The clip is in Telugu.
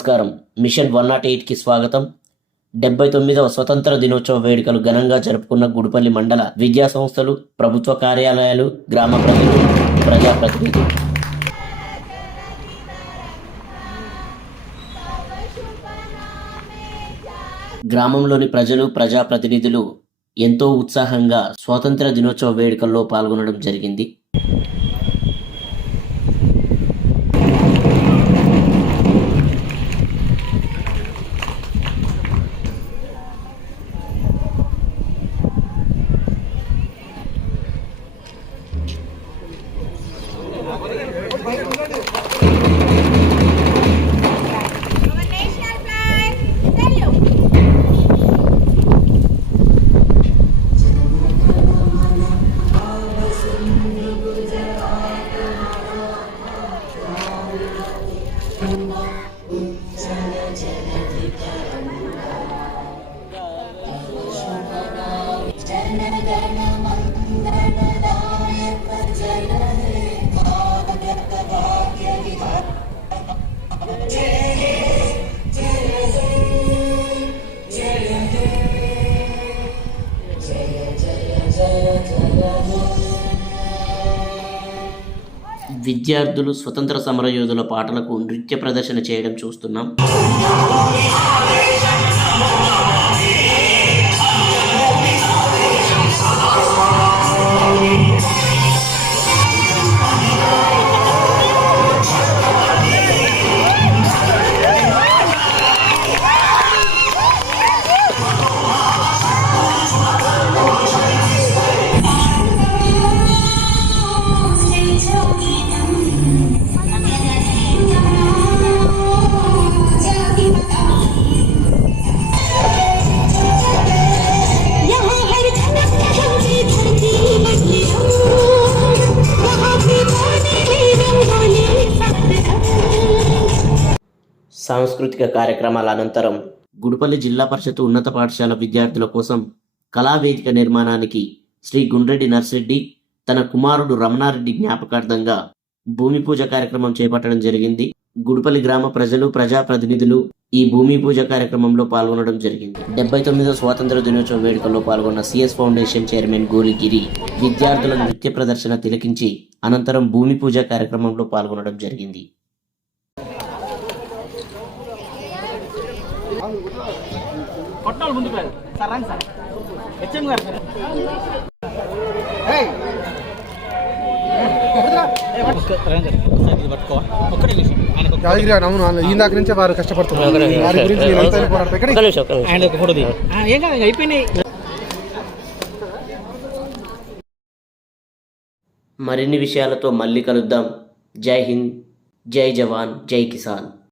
నమస్కారం. మిషన్ 108కి స్వాగతం. 79వ స్వతంత్ర దినోత్సవ వేడుకలు ఘనంగా జరుపుకున్న గుడిపల్లి మండల విద్యా సంస్థలు, ప్రభుత్వ కార్యాలయాలు, గ్రామ ప్రజలు, ప్రజాప్రతినిధులు. గ్రామంలోని ప్రజలు, ప్రజాప్రతినిధులు ఎంతో ఉత్సాహంగా స్వాతంత్ర దినోత్సవ వేడుకల్లో పాల్గొనడం జరిగింది. విద్యార్థులు స్వతంత్ర సమరయోధుల పాటలకు నృత్య ప్రదర్శన చేయడం చూస్తున్నాం. సాంస్కృతిక కార్యక్రమాల అనంతరం గుడిపల్లి జిల్లా పరిషత్ ఉన్నత పాఠశాల విద్యార్థుల కోసం కళావేదిక నిర్మాణానికి శ్రీ గుండ్రెడ్డి నర్సిరెడ్డి తన కుమారుడు రమణారెడ్డి జ్ఞాపకార్థంగా భూమి పూజ కార్యక్రమం చేపట్టడం జరిగింది. గుడిపల్లి గ్రామ ప్రజలు, ప్రజాప్రతినిధులు ఈ భూమి పూజ కార్యక్రమంలో పాల్గొనడం జరిగింది. 79వ స్వాతంత్ర దినోత్సవ వేడుకల్లో పాల్గొన్న సిఎస్ ఫౌండేషన్ చైర్మన్ గోలిగిరి విద్యార్థుల నృత్య ప్రదర్శన తిలకించి అనంతరం భూమి పూజ కార్యక్రమంలో పాల్గొనడం జరిగింది. ఇందాక నుంచే వారు కష్టపడుతున్నారు. మరిన్ని విషయాలతో మళ్ళీ కలుద్దాం. జై హింద్, జై జవాన్, జై కిసాన్.